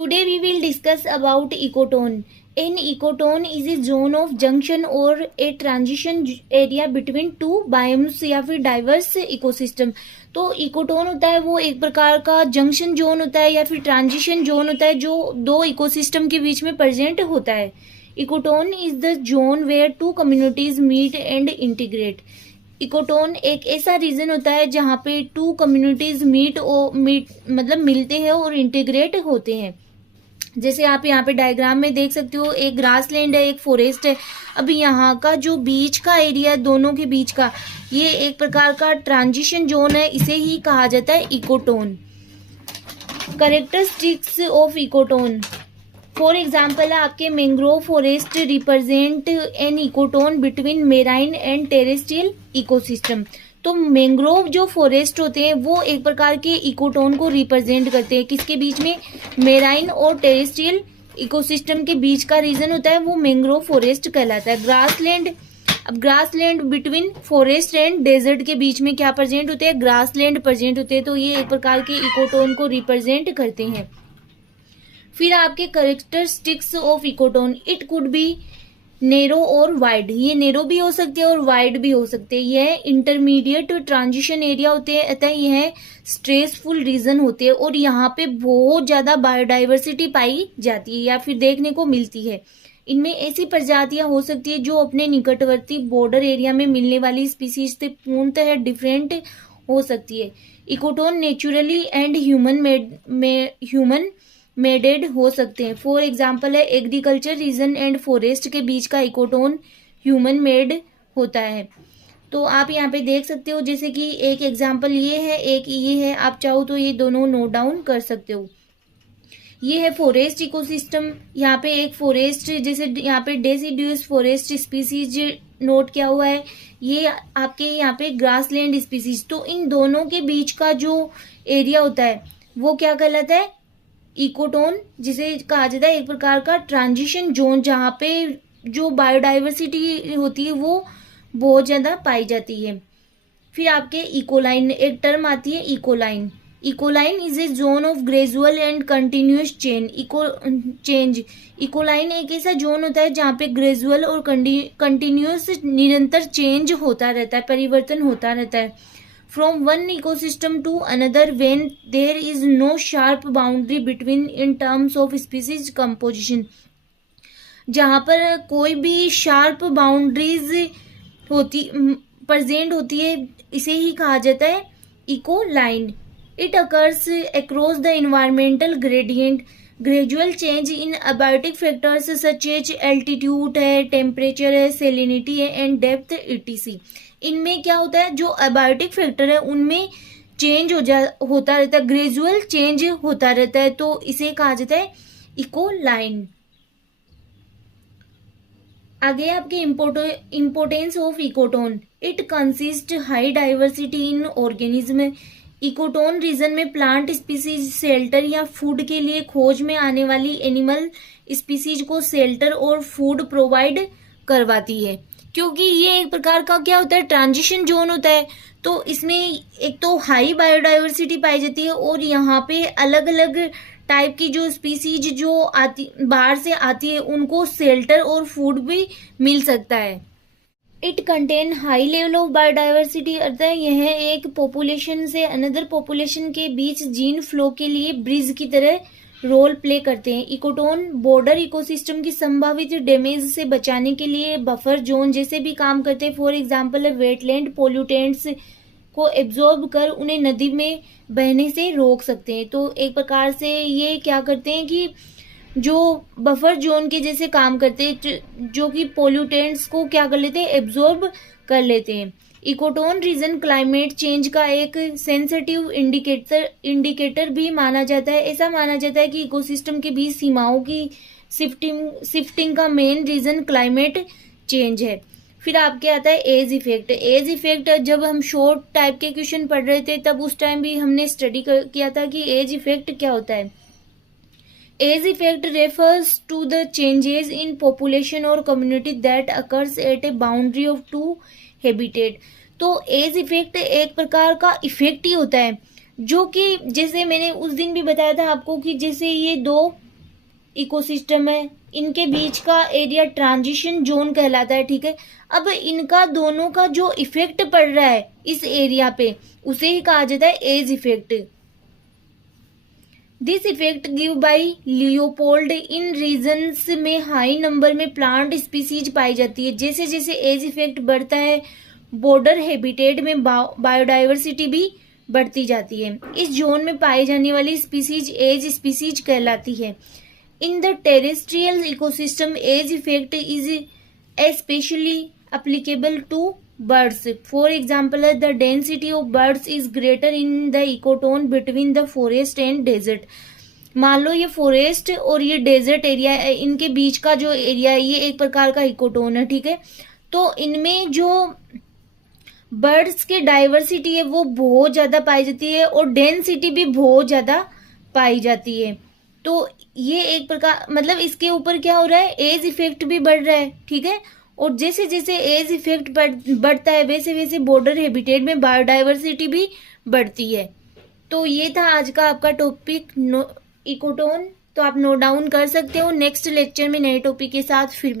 Today we will discuss about ecotone. An ecotone is a zone of junction or a transition area between two biomes या फिर diverse ecosystem. तो ecotone होता है वो एक प्रकार का जंक्शन जोन होता है या फिर ट्रांजिशन जोन होता है जो दो इकोसिस्टम के बीच में प्रेजेंट होता है। Ecotone is the zone where two communities meet and integrate. Ecotone एक ऐसा रीजन होता है जहाँ पे टू कम्युनिटीज मतलब मिलते हैं और इंटीग्रेट होते हैं। जैसे आप यहाँ पे डायग्राम में देख सकते हो, एक ग्रास लैंड है, एक फॉरेस्ट है। अभी यहाँ का जो बीच का एरिया है दोनों के बीच का, ये एक प्रकार का ट्रांजिशन जोन है, इसे ही कहा जाता है ecotone. Characteristics of ecotone, for example आपके mangrove forest represent an ecotone between marine and terrestrial ecosystem. तो मैंग्रोव जो फॉरेस्ट होते हैं वो एक प्रकार के इकोटोन को रिप्रेजेंट करते हैं। किसके बीच में? मेराइन और टेरेस्ट्रियल इकोसिस्टम के बीच का रीजन होता है वो मैंग्रोव फॉरेस्ट कहलाता है। ग्रासलैंड, अब grassland between forest and desert के बीच में क्या प्रेजेंट होते हैं? ग्रासलैंड प्रेजेंट होते हैं। तो ये एक प्रकार के इकोटोन को रिप्रेजेंट करते हैं। फिर आपके characteristics of ecotone, it could be narrow और वाइड। ये नेरो भी हो सकते हैं और वाइड भी हो सकते हैं। यह इंटरमीडिएट ट्रांजिशन एरिया होते हैं, अतः यह स्ट्रेसफुल रीजन होते हैं और यहाँ पे बहुत ज्यादा बायोडाइवर्सिटी पाई जाती है या फिर देखने को मिलती है। इनमें ऐसी प्रजातियां हो सकती है जो अपने निकटवर्ती बॉर्डर एरिया में मिलने वाली स्पीसीज से पूर्णतः डिफरेंट हो सकती है। इकोटोन नेचुरली एंड ह्यूमन मेडेड हो सकते हैं। फॉर एग्जाम्पल है एग्रीकल्चर रीजन एंड फॉरेस्ट के बीच का इकोटोन ह्यूमन मेड होता है। तो आप यहाँ पे देख सकते हो, जैसे कि एक एग्जाम्पल ये है, एक ये है, आप चाहो तो ये दोनों नोट डाउन कर सकते हो। ये है फॉरेस्ट इकोसिस्टम, यहाँ पे एक फॉरेस्ट, जैसे यहाँ पे डेसिड्यूस फॉरेस्ट स्पीसीज नोट किया हुआ है, ये आपके यहाँ पे ग्रासलैंड स्पीसीज। तो इन दोनों के बीच का जो एरिया होता है वो क्या कहलाता है? इकोटोन, जिसे कहा जाता है एक प्रकार का ट्रांजिशन जोन, जहाँ पे जो बायोडाइवर्सिटी होती है वो बहुत ज्यादा पाई जाती है। फिर आपके इकोलाइन, एक टर्म आती है ecoline. Ecoline is a zone of gradual and continuous change. Ecoline एक ऐसा जोन होता है जहाँ पे ग्रेजुअल और कंटिन्यूस निरंतर चेंज होता रहता है, परिवर्तन होता रहता है। From one ecosystem to another when there is no sharp boundary between in terms of species composition। जहाँ पर कोई भी शार्प बाउंड्रीज प्रेजेंट होती है, इसे ही कहा जाता है ecoline. It occurs across the environmental gradient, gradual change in abiotic factors such as altitude है, टेम्परेचर है, सेलिनिटी है एंड डेप्थ etc। इनमें क्या होता है, जो अबायोटिक फैक्टर है उनमें चेंज होता रहता है, ग्रेजुअल चेंज होता रहता है, तो इसे कहा जाता है इकोलाइन। आगे आपके importance of ecotone, it consist high diversity in organism. Ecotone region में प्लांट स्पीसीज शेल्टर या फूड के लिए खोज में आने वाली एनिमल स्पीसीज को शेल्टर और फूड प्रोवाइड करवाती है। क्योंकि ये एक प्रकार का क्या होता है, ट्रांजिशन जोन होता है, तो इसमें एक तो हाई बायोडाइवर्सिटी पाई जाती है और यहाँ पे अलग अलग टाइप की जो स्पीसीज जो आती बाहर से आती है उनको शेल्टर और फूड भी मिल सकता है। It contain high level of biodiversity, अर्थात यह एक पॉपुलेशन से अनदर पॉपुलेशन के बीच जीन फ्लो के लिए ब्रिज की तरह रोल प्ले करते हैं। इकोटोन बॉर्डर इकोसिस्टम की संभावित डैमेज से बचाने के लिए बफर जोन जैसे भी काम करते हैं। फॉर एग्जांपल वेटलैंड पोल्यूटेंट्स को एब्जॉर्ब कर उन्हें नदी में बहने से रोक सकते हैं। तो एक प्रकार से ये क्या करते हैं कि जो बफर जोन के जैसे काम करते हैं, जो कि पोल्यूटेंट्स को क्या कर लेते हैं, एब्जॉर्ब कर लेते हैं। इकोटोन रीजन क्लाइमेट चेंज का एक सेंसिटिव इंडिकेटर भी माना जाता है। ऐसा माना जाता है कि इकोसिस्टम के बीच सीमाओं की शिफ्टिंग का मेन रीजन क्लाइमेट चेंज है। फिर आपके आता है एज इफेक्ट। एज इफेक्ट जब हम शॉर्ट टाइप के क्वेश्चन पढ़ रहे थे तब उस टाइम भी हमने स्टडी किया था कि एज इफेक्ट क्या होता है। Edge effect refers to the changes in population और community that occurs at a boundary of two habitat. तो एज इफेक्ट एक प्रकार का इफेक्ट ही होता है जो कि जैसे मैंने उस दिन भी बताया था आपको कि जैसे ये दो इकोसिस्टम है, इनके बीच का एरिया ट्रांजिशन जोन कहलाता है, ठीक है। अब इनका दोनों का जो इफेक्ट पड़ रहा है इस एरिया पे उसे ही कहा जाता है edge effect. This effect give by Leopold in regions में हाई नंबर में प्लांट स्पीसीज पाई जाती है। जैसे जैसे एज इफेक्ट बढ़ता है बॉर्डर हैबिटेट में बायोडाइवर्सिटी भी बढ़ती जाती है। इस जोन में पाई जाने वाली स्पीसीज एज स्पीसीज कहलाती है। In the terrestrial ecosystem edge effect is especially applicable to birds. For example, the density of birds is greater in the ecotone between the forest and desert. मान लो ये forest और ये desert area, इनके बीच का जो area है ये एक प्रकार का इकोटोन है, ठीक है। तो इनमें जो बर्ड्स के डाइवर्सिटी है वो बहुत ज्यादा पाई जाती है और डेंसिटी भी बहुत ज्यादा पाई जाती है। तो ये एक प्रकार मतलब इसके ऊपर क्या हो रहा है, एज इफेक्ट भी बढ़ रहा है, ठीक है। और जैसे जैसे एज इफेक्ट बढ़ता है वैसे वैसे बॉर्डर हैबिटेट में बायोडाइवर्सिटी भी बढ़ती है। तो ये था आज का आपका टॉपिक इकोटोन। तो आप नोट डाउन कर सकते हो। नेक्स्ट लेक्चर में नए टॉपिक के साथ फिर